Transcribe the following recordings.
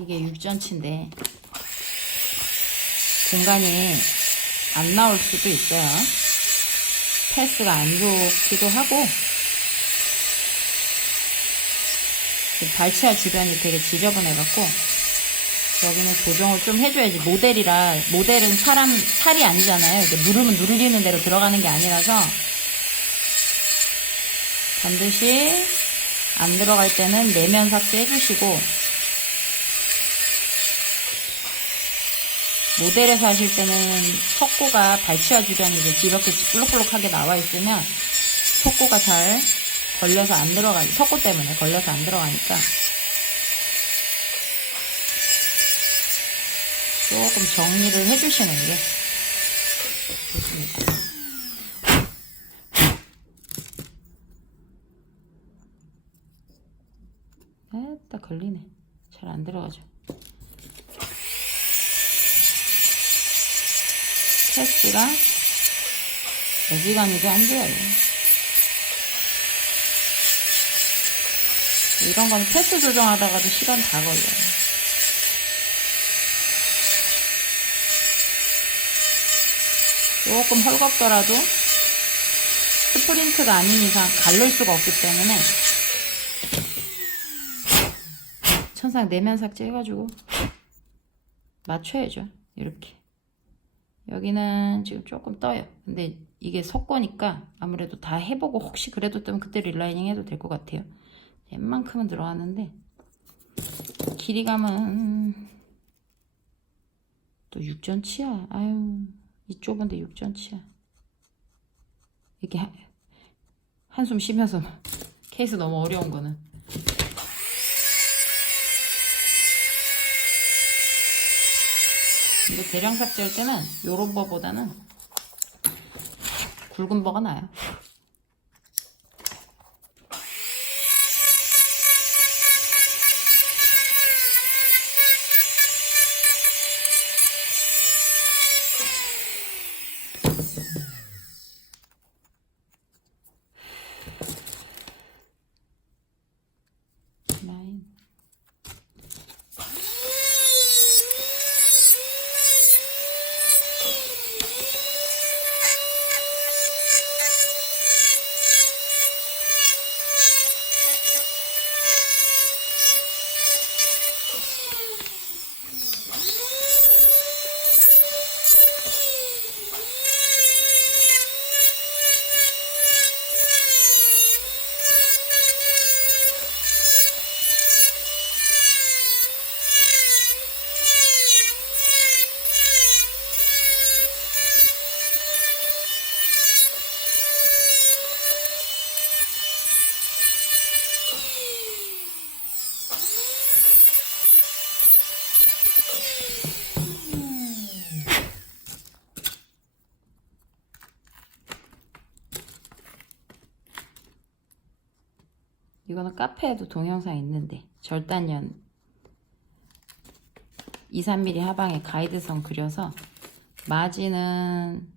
이게 6전치인데 공간이 안 나올 수도 있어요. 패스가 안 좋기도 하고 발치할 주변이 되게 지저분해갖고 여기는 조정을 좀 해줘야지. 모델은 살이 아니잖아요. 이게 누르면 누르리는 대로 들어가는 게 아니라서 반드시 안 들어갈 때는 내면 삭제 해주시고, 모델에서 하실 때는 석고가 발치와 주변이 이제 이렇게 볼록볼록하게 나와 있으면 석고가 잘 걸려서 안 들어가니, 석고 때문에 걸려서 안 들어가니까 조금 정리를 해주시는 게 좋습니다. 딱 걸리네. 잘 안 들어가죠. 패스가 어지간히도 안 좋아요. 이런 건 패스 조정하다가도 시간 다 걸려요. 조금 헐겁더라도 스프린트가 아닌 이상 가를 수가 없기 때문에 천상 내면 삭제 해가지고 맞춰야죠. 이렇게. 여기는 지금 조금 떠요. 근데 이게 석고니까 아무래도 다 해보고 혹시 그래도 뜨면 그때 릴라이닝 해도 될 것 같아요. 웬만큼은 들어가는데 길이감은 또 6전치야. 아유, 이 좁은데 6전치야. 이렇게 한숨 쉬면서 케이스 너무 어려운 거는. 근데 대량 삭제할 때는 요런 버보다는 굵은 버가 나아요. 이거는 카페에도 동영상 있는데 절단연 2, 3mm 하방에 가이드선 그려서 마진은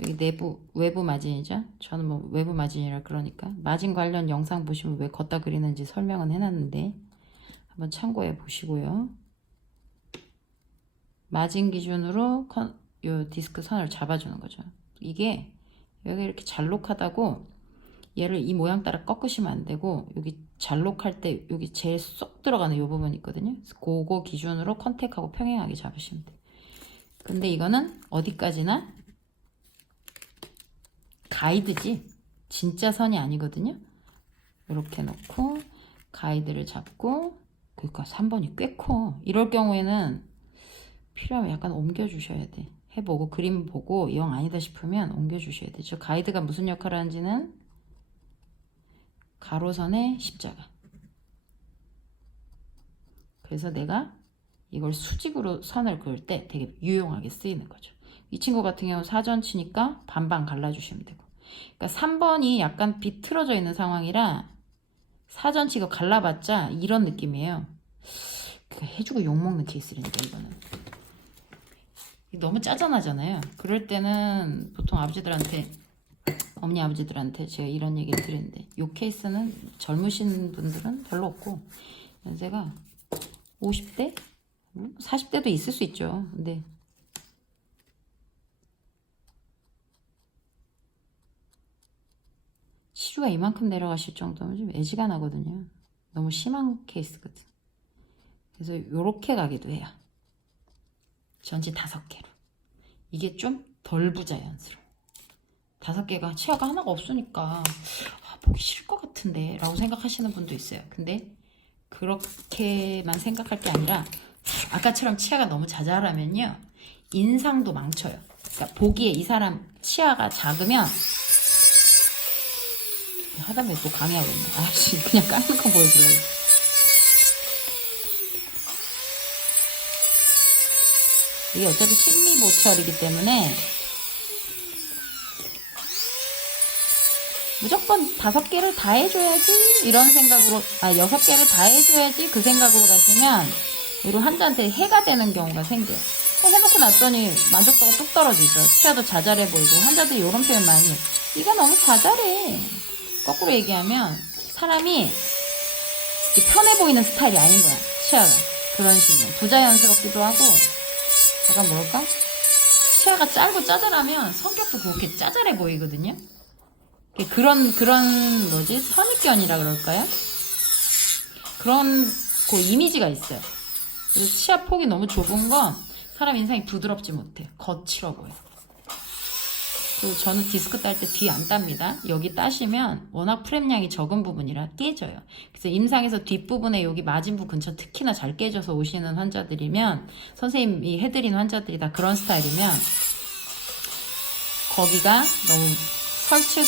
여기 외부 마진이죠. 저는 뭐 외부 마진이라 그러니까 마진 관련 영상 보시면 왜 걷다 그리는지 설명은 해놨는데 한번 참고해 보시고요. 마진 기준으로 요 디스크 선을 잡아주는 거죠. 이게 여기 이렇게 잘록하다고 얘를 이 모양 따라 꺾으시면 안 되고, 여기 잘록할 때 여기 제일 쏙 들어가는 요 부분 있거든요. 그거 기준으로 컨택하고 평행하게 잡으시면 돼요. 근데 이거는 어디까지나 가이드지 진짜 선이 아니거든요. 이렇게 놓고 가이드를 잡고, 그러니까 3번이 꽤 커. 이럴 경우에는 필요하면 약간 옮겨 주셔야 돼. 해보고 그림 보고 영 아니다 싶으면 옮겨 주셔야 되죠. 가이드가 무슨 역할을 하는지는 가로선의 십자가. 그래서 내가 이걸 수직으로 선을 그을 때 되게 유용하게 쓰이는 거죠. 이 친구 같은 경우 4전치니까 반반 갈라주시면 되고, 그러니까 3번이 약간 비틀어져 있는 상황이라 4전치가 갈라봤자 이런 느낌이에요. 해주고 욕먹는 케이스라니까 이거는. 너무 짜증나잖아요. 그럴 때는 보통 아버지들한테, 어머니 아버지들한테 제가 이런 얘기를 드리는데, 이 케이스는 젊으신 분들은 별로 없고 연세가 50대? 40대도 있을 수 있죠. 근데 치주가 이만큼 내려가실 정도면 좀 애지가 나거든요. 너무 심한 케이스거든. 그래서 요렇게 가기도 해요. 전지 5개로. 이게 좀 덜 부자연스러워. 5개가 치아가 하나가 없으니까 보기 싫을 것 같은데 라고 생각하시는 분도 있어요. 근데 그렇게만 생각할 게 아니라 아까처럼 치아가 너무 자잘하면요 인상도 망쳐요. 그러니까 보기에 이 사람 치아가 작으면 하다보니 또 강의하고 있네. 아씨 그냥 까는 거 보여주려고. 이게 어차피 심미보철이기 때문에 무조건 5개를 다 해줘야지 이런 생각으로 6개를 다 해줘야지 그 생각으로 가시면 이로 환자한테 해가 되는 경우가 생겨요. 해놓고 났더니 만족도가 뚝 떨어지죠. 치아도 자잘해 보이고 환자들이 이런 표현 많이 해요. 이가 너무 자잘해. 거꾸로 얘기하면 사람이 편해 보이는 스타일이 아닌 거야. 치아가 그런 식으로 부자연스럽기도 하고 약간 뭐랄까 치아가 짧고 짜잘하면 성격도 그렇게 짜잘해 보이거든요. 그런 뭐지 선입견이라 그럴까요? 그런 그 이미지가 있어요. 그리고 치아 폭이 너무 좁은 건 사람 인상이 부드럽지 못해. 거칠어 보여. 그리고 저는 디스크 딸 때 뒤 안 땁니다. 여기 따시면 워낙 프렘량이 적은 부분이라 깨져요. 그래서 임상에서 뒷부분에 여기 마진부 근처 특히나 잘 깨져서 오시는 환자들이면 선생님이 해드린 환자들이 다 그런 스타일이면 거기가 너무 설치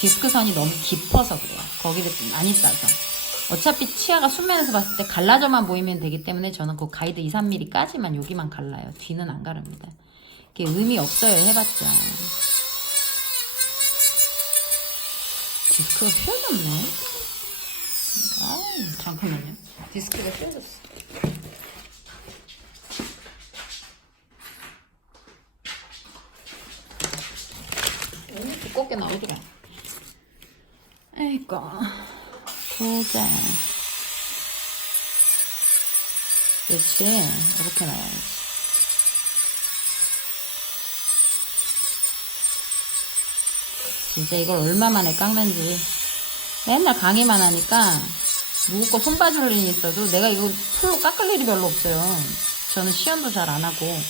디스크선이 너무 깊어서 그래요. 거기를 많이 따서. 어차피 치아가 수면에서 봤을 때 갈라져만 보이면 되기 때문에 저는 그 가이드 2, 3mm까지만 여기만 갈라요. 뒤는 안 가릅니다. 그게 의미 없어요. 해봤자. 디스크가 휘어졌네. 잠깐만요. 디스크가 휘어졌어. 너무 두껍게 나오더라. 아이고. 보자. 그렇지. 이렇게 나와야지. 진짜 이걸 얼마 만에 깎는지. 맨날 강의만 하니까 누구 거 손봐줄 일이 있어도 내가 이거 풀로 깎을 일이 별로 없어요. 저는 시연도 잘 안 하고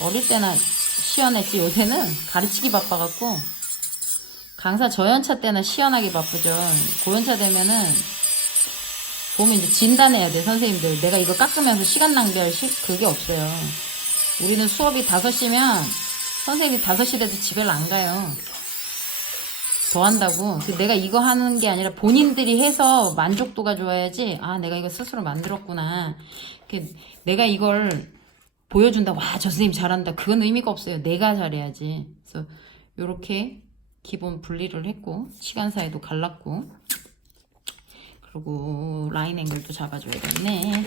어릴 때나 시연했지 요새는 가르치기 바빠갖고 강사 저연차 때나 시연하기 바쁘죠. 고연차 되면은 보면 이제 진단해야 돼. 선생님들 내가 이거 깎으면서 시간 낭비할 그게 없어요. 우리는 수업이 5시면 선생님이 5시 돼도 집에 안 가요. 더 한다고. 내가 이거 하는 게 아니라 본인들이 해서 만족도가 좋아야지. 내가 이거 스스로 만들었구나. 내가 이걸 보여준다. 와, 저 선생님 잘한다. 그건 의미가 없어요. 내가 잘해야지. 그래서 요렇게 기본 분리를 했고 시간사에도 갈랐고 그리고 라인 앵글도 잡아줘야겠네.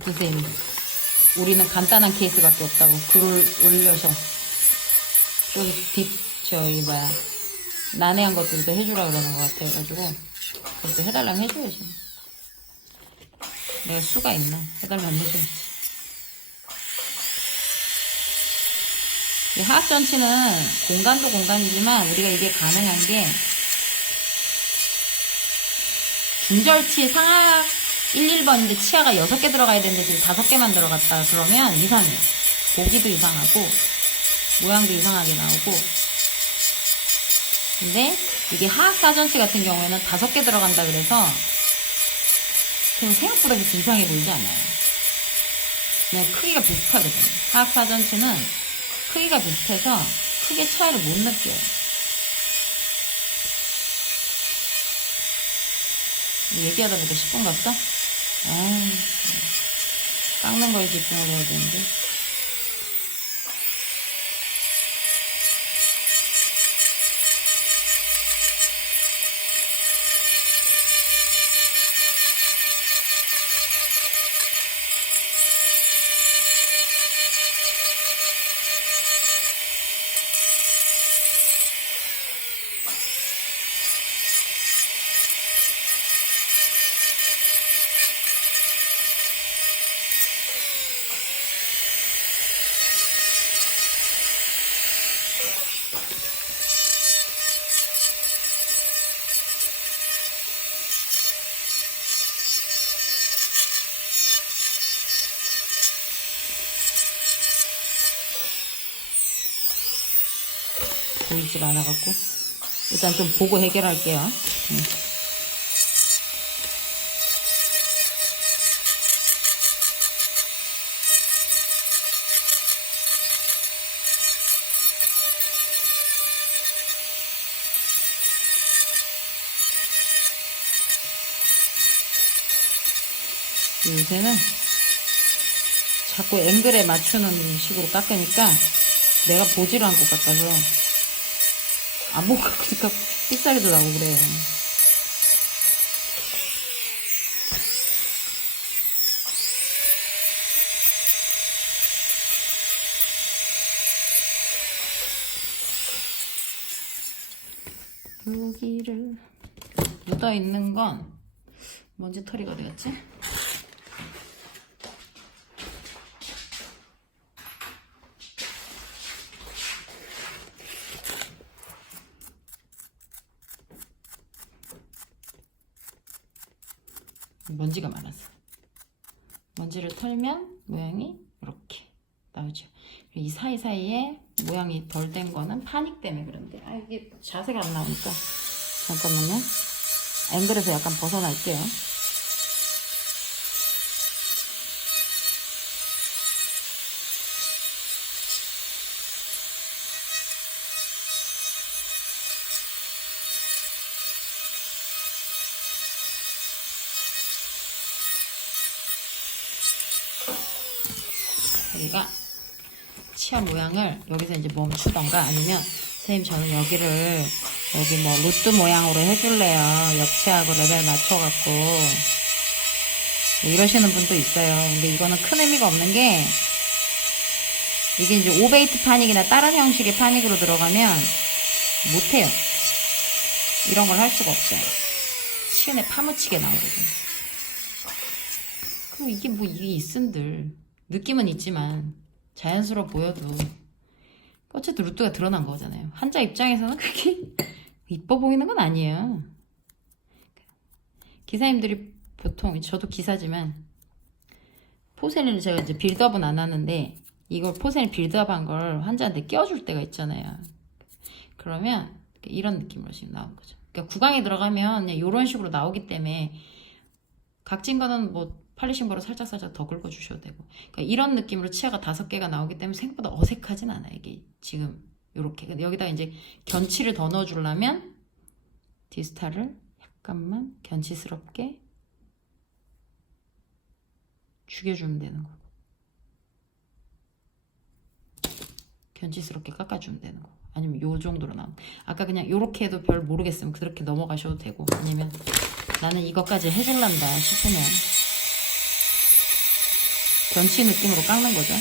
선생님 우리는 간단한 케이스밖에 없다고 글을 올려서 저기 난해한 것들도 해주라 그러는 것 같아가지고 그것도 해달라면 해줘야지. 내가 수가 있나? 해달라면 해줘야지. 하악 전치는 공간도 공간이지만 우리가 이게 가능한 게 중절치 상하악 1, 1번인데 치아가 6개 들어가야 되는데 지금 5개만 들어갔다 그러면 이상해요. 보기도 이상하고 모양도 이상하게 나오고. 근데 이게 하악 4전치 같은 경우에는 5개 들어간다 그래서 그럼 생각보다 그렇게 이상해 보이지 않아요. 그냥 크기가 비슷하거든요. 하악 4전치는 크기가 비슷해서 크게 차이를 못 느껴요. 얘기하다 보니까 10분 갔어? 깎는 거에 집중을 해야 되는데. 보이지가 않아갖고 일단 좀 보고 해결할게요. 요새는 자꾸 앵글에 맞추는 식으로 깎으니까 내가 보지를 않고 깎아서 안 보고 깎으니까 삑사리도 나고 그래. 여기를 묻어있는 건 먼지 털이가 어디 갔지? 먼지가 많았어. 먼지를 털면 모양이 이렇게 나오죠. 이 사이사이에 모양이 덜 된 거는 파닉 때문에 그런데 이게 자세가 안 나오니까 잠깐만요. 앵글에서 약간 벗어날게요. 여기가 치아 모양을 여기서 이제 멈추던가 아니면 선생님 저는 여기를 여기 뭐 루트 모양으로 해줄래요. 옆치아하고 레벨 맞춰갖고 이러시는 분도 있어요. 근데 이거는 큰 의미가 없는 게 이게 이제 오베이트 파닉이나 다른 형식의 파닉으로 들어가면 못해요. 이런 걸 할 수가 없어요. 치은에 파묻히게 나오거든요. 그리고 이게 뭐 이게 있은들 느낌은 있지만 자연스러워 보여도 어쨌든 루트가 드러난 거잖아요. 환자 입장에서는 그게 이뻐 보이는 건 아니에요. 기사님들이 보통 저도 기사지만 포세린을 제가 이제 빌드업은 안 하는데 이걸 포세린 빌드업한 걸 환자한테 껴줄 때가 있잖아요. 그러면 이런 느낌으로 지금 나온 거죠. 그러니까 구강에 들어가면 그냥 이런 식으로 나오기 때문에 각진 거는 뭐 팔리신 거로 살짝살짝 더 긁어주셔도 되고 그러니까 이런 느낌으로 치아가 5개가 나오기 때문에 생각보다 어색하진 않아요. 이게 지금 요렇게 여기다 이제 견치를 더 넣어주려면 디스탈을 약간만 견치스럽게 죽여주면 되는 거고 견치스럽게 깎아주면 되는 거고 아니면 요 정도로 나오고 아까 그냥 요렇게 해도 별 모르겠으면 그렇게 넘어가셔도 되고 아니면 나는 이것까지 해줄란다 싶으면 견치 느낌으로 깎는 거죠.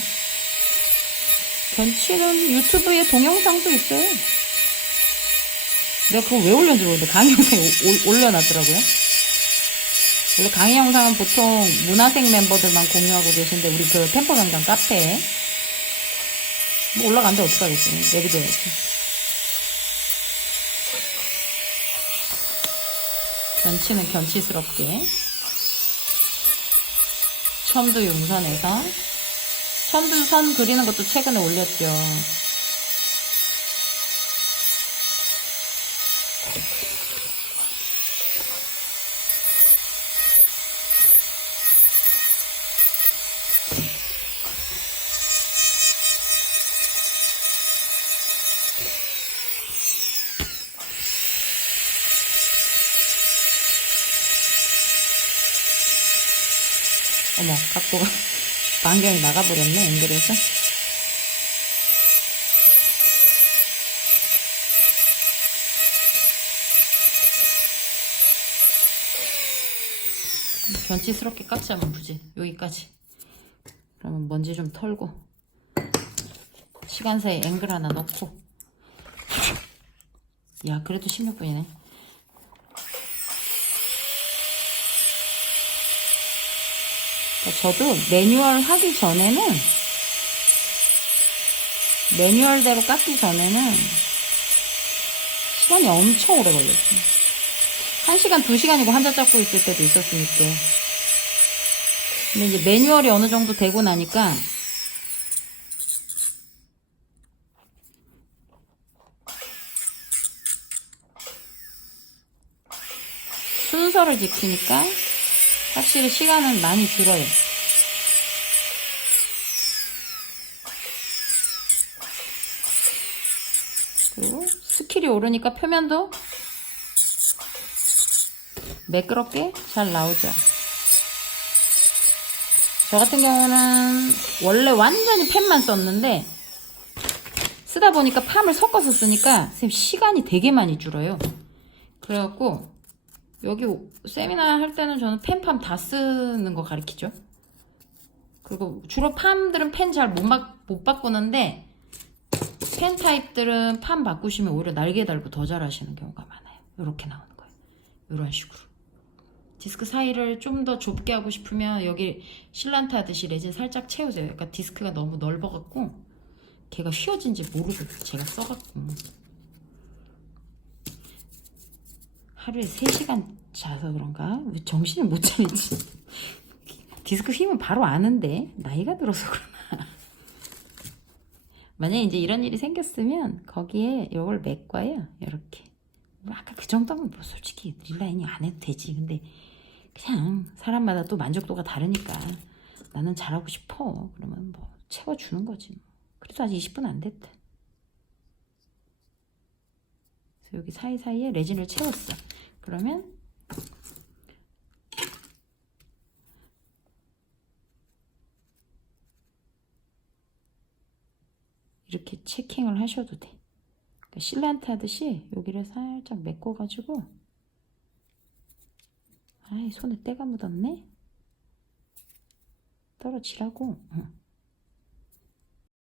견치는 유튜브에 동영상도 있어요. 내가 그거 왜 올렸는지 모르겠는데 강의 영상에 올려놨더라고요. 원래 강의 영상은 보통 문화생 멤버들만 공유하고 계신데 우리 그 템포 강당 카페에 뭐 올라간데 어떡하겠어요. 내비둬야지. 견치는 견치스럽게 첨두 용선에서 첨두 선 그리는 것도 최근에 올렸죠. 어머, 각도가 반경이 나가버렸네, 앵글에서. 견치스럽게 깎자면 무지. 여기까지. 그러면 먼지 좀 털고 시간사에 앵글 하나 넣고 야 그래도 16분이네. 저도 매뉴얼 하기 전에는 매뉴얼대로 깎기 전에는 시간이 엄청 오래 걸렸어요. 1시간, 2시간이고 환자 잡고 있을 때도 있었으니까. 근데 이제 매뉴얼이 어느 정도 되고 나니까 순서를 지키니까 확실히 시간은 많이 들어요. 그리고 스킬이 오르니까 표면도 매끄럽게 잘 나오죠. 저 같은 경우는 원래 완전히 펜만 썼는데 쓰다 보니까 팜을 섞어서 쓰니까 선생님 시간이 되게 많이 줄어요. 그래갖고 여기 세미나 할 때는 저는 펜팜 다 쓰는 거 가르치죠. 그리고 주로 팜들은 펜 잘 못 바꾸는데 펜 타입들은 팜 바꾸시면 오히려 날개 달고 더 잘하시는 경우가 많아요. 이렇게 나오는 거예요. 이런 식으로. 디스크 사이를 좀 더 좁게 하고 싶으면 여기 실란트 하듯이 레진 살짝 채우세요. 약간 디스크가 너무 넓어갖고 걔가 휘어진지 모르고 제가 써갖고 하루에 3시간 자서 그런가? 왜 정신을 못 차리지? 디스크 휘면 바로 아는데 나이가 들어서 그러나. 만약에 이제 이런 일이 생겼으면 거기에 이걸 메꿔요. 이렇게. 아까 그 정도면 뭐 솔직히 릴라인이 안 해도 되지. 근데 그냥 사람마다 또 만족도가 다르니까 나는 잘하고 싶어. 그러면 뭐 채워주는 거지. 그래도 아직 20분 안 됐다. 그래서 여기 사이사이에 레진을 채웠어. 그러면 이렇게 체킹을 하셔도 돼. 그러니까 실란트 하듯이 여기를 살짝 메꿔가지고 아이 손에 때가 묻었네. 떨어지라고.